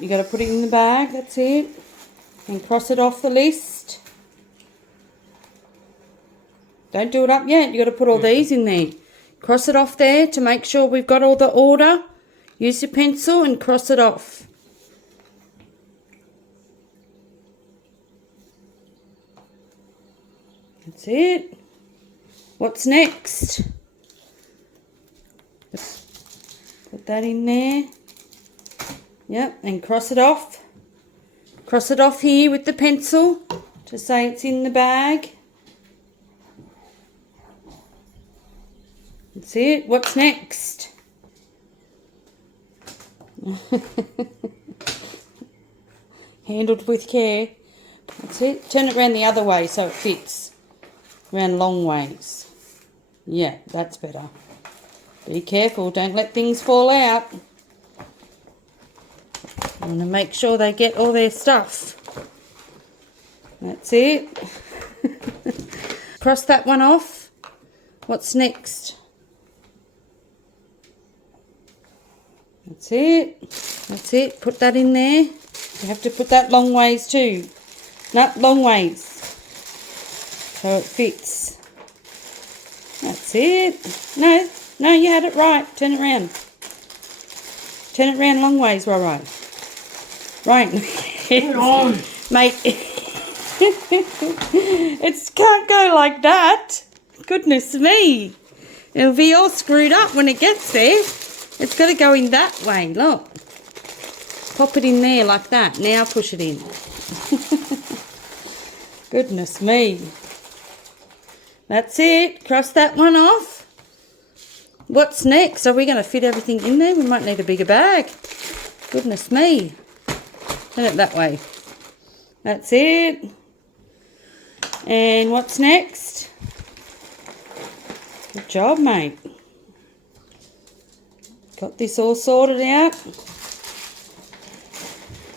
you got to put it in the bag, that's it. And cross it off the list. Don't do it up yet, you got to put all these in there. Cross it off there to make sure we've got all the order. Use your pencil and cross it off. That's it. What's next? Put that in there. Yep, and cross it off. Cross it off here with the pencil to say it's in the bag. That's it. What's next? Handled with care. That's it. Turn it around the other way so it fits. Around long ways. Yeah, that's better. Be careful, don't let things fall out. I want to make sure they get all their stuff. That's it. Cross that one off. What's next? That's it. That's it. Put that in there. You have to put that long ways too. Not long ways. So it fits. That's it. No, you had it right. Turn it around. Turn it around long ways, right. Right. Mate. It can't go like that. Goodness me. It'll be all screwed up when it gets there. It's got to go in that way, look. Pop it in there like that. Now push it in. Goodness me. That's it. Cross that one off. What's next? Are we going to fit everything in there? We might need a bigger bag. Goodness me. Turn it that way. That's it. And what's next? Good job, mate. Got this all sorted out.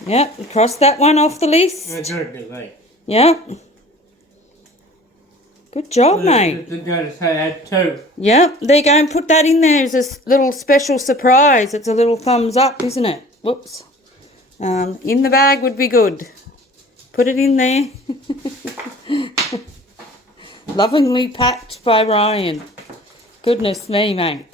Yep, cross that one off the list. I got a bit late. Yep. Good job, mate. They're going to say that too. Yep, there you go, and put that in there as a little special surprise. It's a little thumbs up, isn't it? Whoops. In the bag would be good. Put it in there. Lovingly packed by Ryan. Goodness me, mate.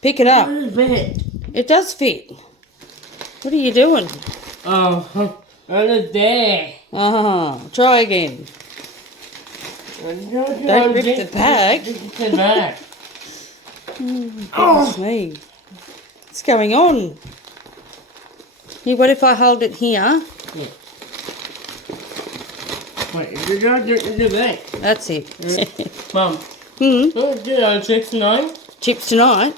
Pick it up. It does fit. What are you doing? Oh, under there. Try again. Don't rip the bag. The bag. Goodness me. What's going on? Here, what if I hold it here? Yeah. Wait, you're going to do the bag. That's it. Mum. What do on chips tonight? Chips tonight?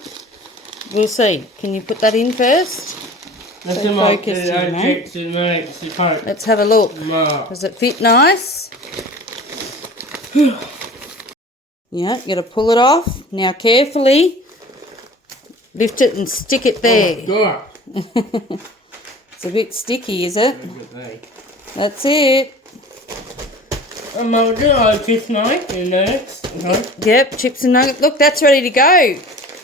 We'll see. Can you put that in first? Let's focus here, mate. Let's have a look. Does it fit nice? Yeah, you got to pull it off. Now carefully lift it and stick it there. Oh, It's a bit sticky, is it? That's it. I'll do our chips tonight and nuggets. Yep, chips and nuggets. Look, that's ready to go.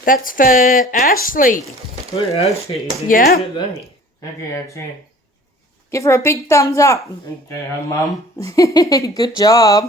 That's for Ashleigh. What Ashley? Yeah. Okay. Give her a big thumbs up. And her mum. Good job.